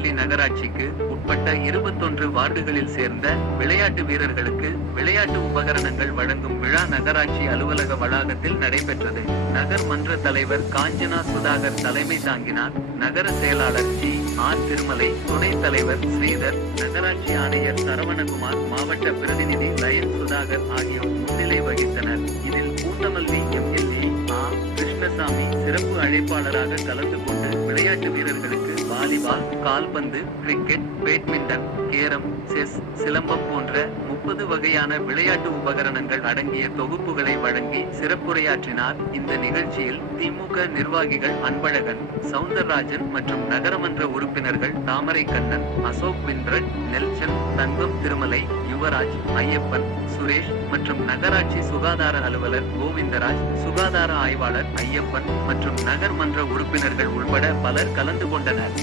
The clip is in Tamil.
பூந்தமல்லி நகராட்சிக்கு உட்பட்ட 21 வார்டுகளில் சேர்ந்த விளையாட்டு வீரர்களுக்கு விளையாட்டு உபகரணங்கள் வழங்கும் விழா நகராட்சி அலுவலக வளாகத்தில் நடைபெற்றது. நகர் மன்ற தலைவர் காஞ்சனா சுதாகர் தலைமை தாங்கினார். நகர செயலாளர் ஜி ஆர் திருமலை, துணைத் தலைவர் ஸ்ரீதர், நகராட்சி ஆணையர் சரவணகுமார், மாவட்ட பிரதிநிதி லயன் சுதாகர் ஆகியோர் முன்னிலை வகித்தனர். இதில் பூந்தமல்லி எம்எல்ஏ ஆ கிருஷ்ணசாமி சிறப்பு அழைப்பாளராக கலந்து கொண்டு விளையாட்டு வீரர்களுக்கு வாலிபால், கால்பந்து, cricket, badminton, carrom, chess, silambam போன்ற 30 வகையான விளையாட்டு உபகரணங்கள் அடங்கிய தொகுப்புகளை வழங்கி சிறப்புரையாற்றினார். இந்த நிகழ்ச்சியில் திமுக நிர்வாகிகள் அன்பழகன், சவுந்தரராஜன் மற்றும் நகரமன்ற உறுப்பினர்கள் தாமரை கண்ணன், அசோக் வின்ரட், நெல்சன், தங்கம் திருமலை, யுவராஜ், ஐயப்பன், சுரேஷ் மற்றும் நகராட்சி சுகாதார அலுவலர் கோவிந்தராஜ், சுகாதார ஆய்வாளர் ஐயப்பன் மற்றும் நகர்மன்ற உறுப்பினர்கள் உள்பட பலர் கலந்து கொண்டனர்.